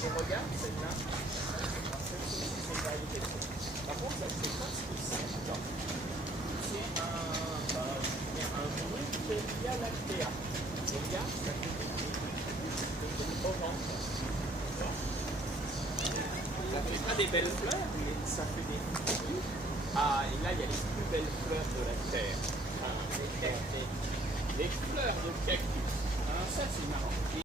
Regarde celle-là. Celle-ci, c'est une variété. Par contre, ça, c'est pas spécifique. C'est un Bruxellia lactea. Regarde, ça fait des oranges. Ça fait pas des belles fleurs, mais ça fait des fruits. Ah, et là, il y a les plus belles fleurs de la terre. Les fleurs de cactus. Alors ça, c'est marrant.